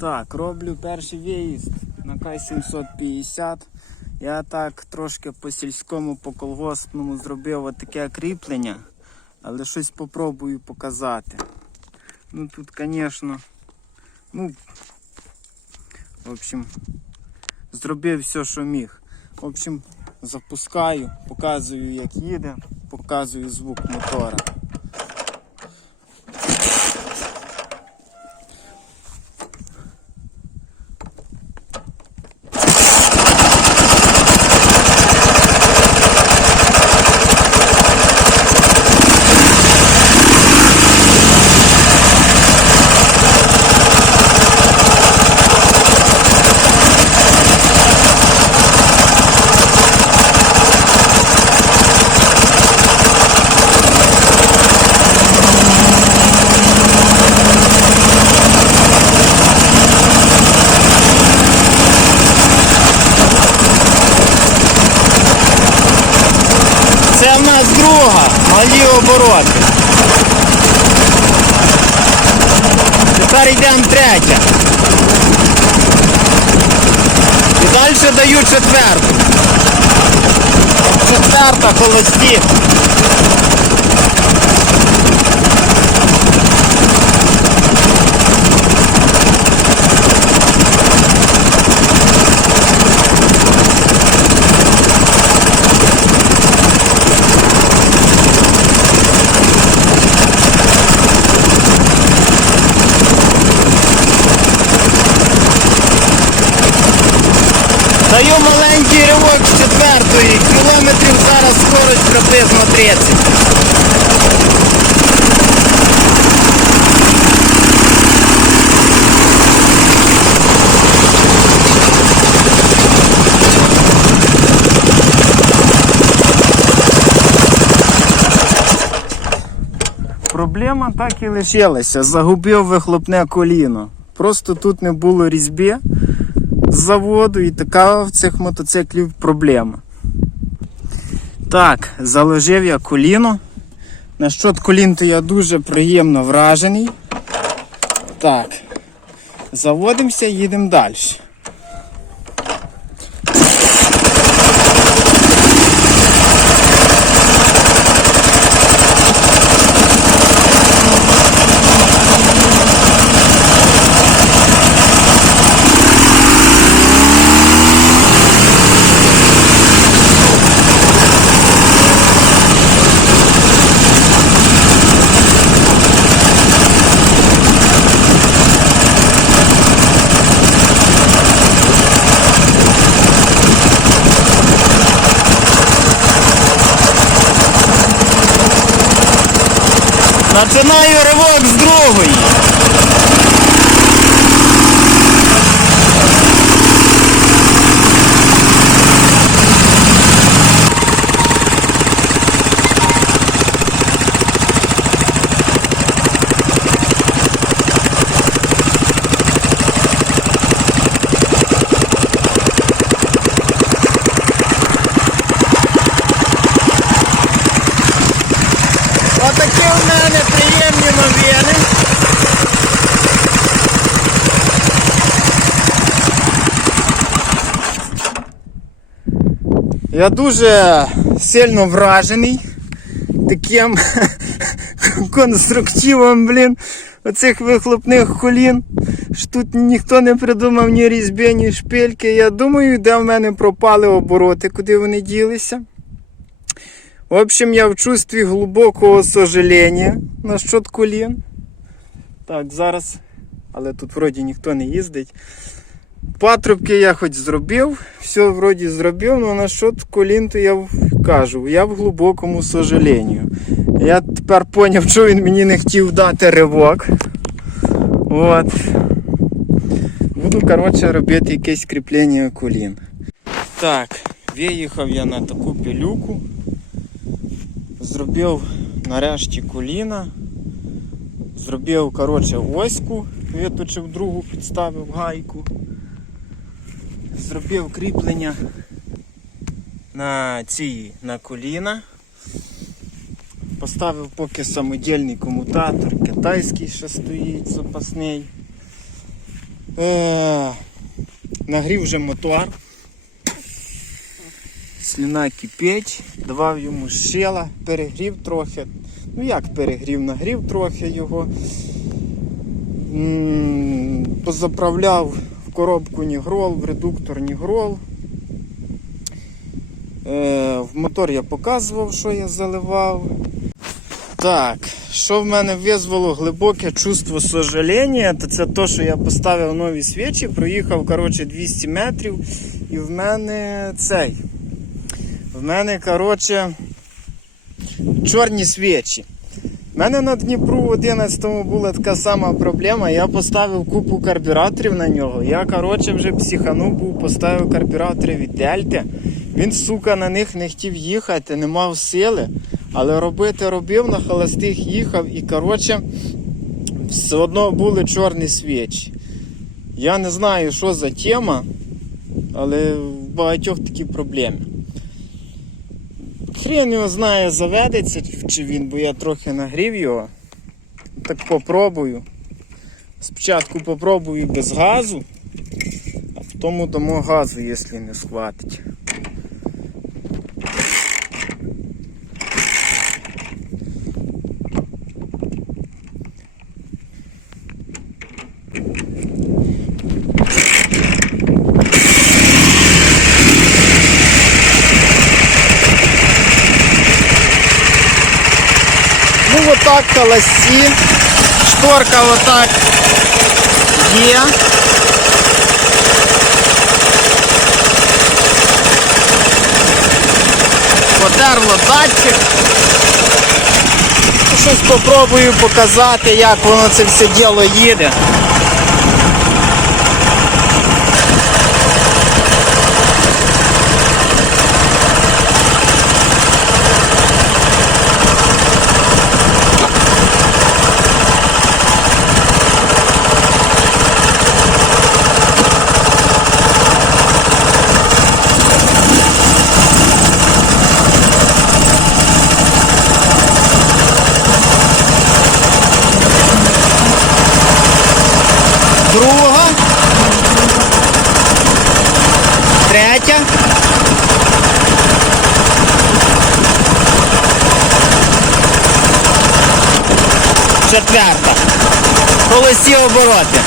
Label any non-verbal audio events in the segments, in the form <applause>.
Так, роблю перший виїзд на К-750. Я так трошки по сільському, по колгоспному зробив отаке кріплення, але щось попробую показати. Ну тут, звісно, ну, в общем, зробив все, що міг. В общем, запускаю, показую, як їде, показую звук мотора. Це в нас друга, малі обороти. Тепер йдемо третя. І далі даю четверту. Четверта холості. Маленький ривок з четвертої. Кілометрів зараз скорость приблизно 30. Проблема так і лишилася. Загубив вихлопне коліно. Просто тут не було різьби заводу і така в цих мотоциклів проблема. Так, заложив я коліно. На колін то я дуже приємно вражений. Так, заводимося їдемо далі. Починаю ривок з другої. Отакі у мене приємні новини. Я дуже сильно вражений таким <laughs> конструктивом, блін, оцих вихлопних колін. Що тут ніхто не придумав ні різьби, ні шпильки. Я думаю, де в мене пропали обороти, куди вони ділися. В общем, я в чувстві глибокого сожаління насчет колін. Так, зараз, але тут вроді ніхто не їздить. Патрубки я хоч зробив, все вроді зробив, але насчет колін то я кажу, я в глибокому сожаленню. Я тепер зрозумів, що він мені не хотів дати ривок. От. Буду, коротше, робити якесь кріплення колін. Так, виїхав я на таку пилюку. Зробив нарешті коліна. Зробив, коротше, оську, виточив другу, підставив гайку. Зробив кріплення на ці на коліна. Поставив поки самодільний комутатор, китайський ще стоїть запасний. Е, нагрів вже мотор. Слюна кипить, давав йому щела, перегрів трохи. Ну як перегрів, нагрів трохи його. Позаправляв в коробку нігрол, в редуктор нігрол. Е, в мотор я показував, що я заливав. Так, що в мене визвало глибоке чувство сожаління, то це те, що я поставив нові свічі, проїхав коротше, 200 метрів, і в мене цей. В мене, коротше, чорні свічі. У мене на Дніпру в 11 була така сама проблема. Я поставив купу карбюраторів на нього. Я, коротше, вже психанув був, поставив карбюратори від Дельти. Він, сука, на них не хотів їхати, не мав сили. Але робити робив, на холостих їхав і, коротше, все одно були чорні свічі. Я не знаю, що за тема, але в багатьох такі проблеми. Хрен його знає, заведеться чи він, бо я трохи нагрів його. Так попробую. Спочатку попробую без газу, а потім дамо газу, якщо не схватить. Ну вот так колосі. Шторка отак є. Потерло датчик. Щось попробую показати, як воно це все діло їде. Друга. Третя. Четверта. Колесі обороти.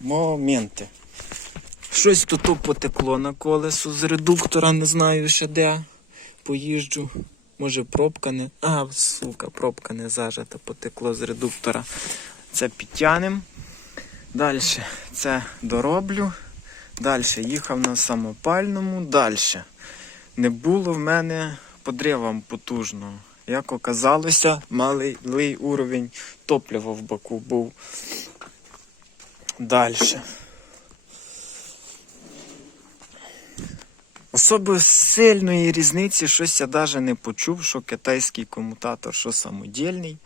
Моменти. Щось тут потекло на колесо з редуктора, не знаю ще де. Поїжджу. Може пробка не. А, сука, пробка не зажата, потекло з редуктора. Це підтянем. Далі це дороблю. Далі їхав на самопальному. Далі. Не було в мене подривам потужного. Як оказалося, малий уровень топлива в баку був. Далі. Особо сильної різниці щось я навіть не почув, що китайський комутатор, що самодільний.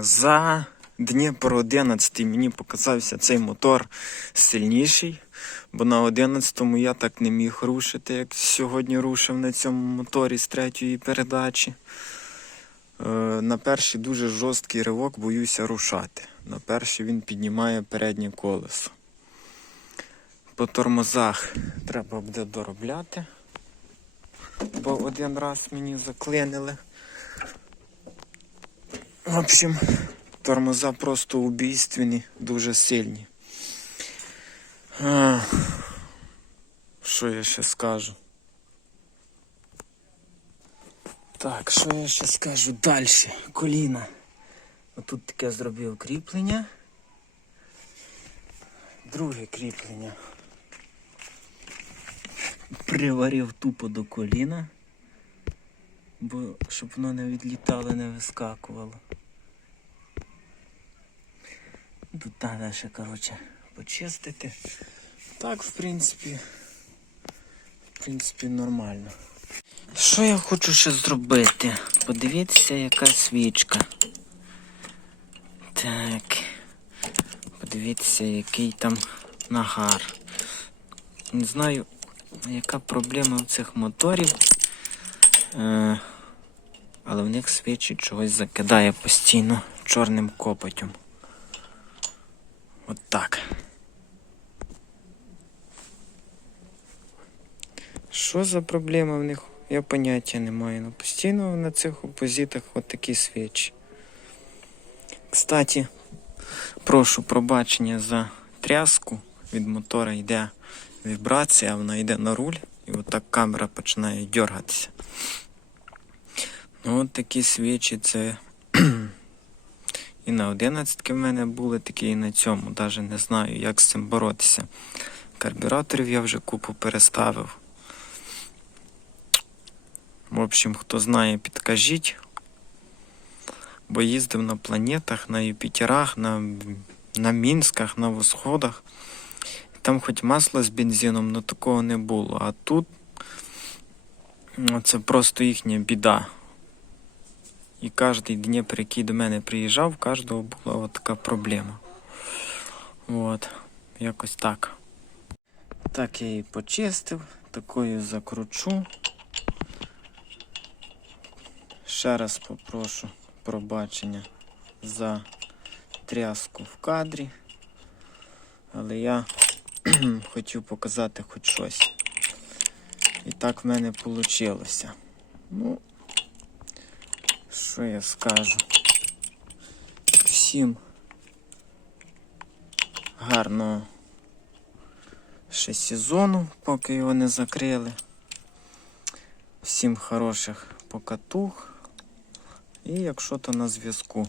За Дніпро 11 мені показався цей мотор сильніший, бо на 11-му я так не міг рушити, як сьогодні рушив на цьому моторі з третьої передачі. Е, На перший дуже жорсткий ривок боюся рушати. На перший він піднімає переднє колесо. По тормозах треба буде доробляти, бо один раз мені заклинили. В общем, тормоза просто убійственні, дуже сильні. А, що я ще скажу? Так, що я ще скажу далі? Коліна. Отут таке зробив кріплення. Друге кріплення. Приварив тупо до коліна, бо щоб воно не відлітало, не вискакувало. Тут треба ще, коротше, почистити. Так, в принципі, в принципі, нормально. Що я хочу ще зробити? Подивіться, яка свічка. Так. Подивіться, який там нагар. Не знаю, яка проблема в цих моторів. Е, але в них свічі чогось закидає постійно чорним копотем. От так. Що за проблема в них? Я поняття не маю. Ну, постійно на цих опозитах от такі свічі. Кстати, прошу пробачення за тряску. Від мотора йде вібрація, вона йде на руль, і от так камера починає дергатися. Ну, от такі свічі це. <clears throat> І на 11 в мене були такі, і на цьому. Навіть не знаю, як з цим боротися. Карбюраторів я вже купу переставив. В общем, хто знає, підкажіть. Бо їздив на планетах, на Юпітерах, на, на Мінськах, на восходах. Там хоч масло з бензином, але такого не було. А тут ну, це просто їхня біда. І кожен Дніпр, який до мене приїжджав, в кожного була така проблема. От, якось так. Так я її почистив, такою закручу. Ще раз попрошу пробачення за тряску в кадрі. Але я <clears throat> хотів показати хоч щось. І так в мене вийшло. Ну, що я скажу? Всім гарного ще сезону, поки його не закрили. Всім хороших покатух. І якщо то на зв'язку.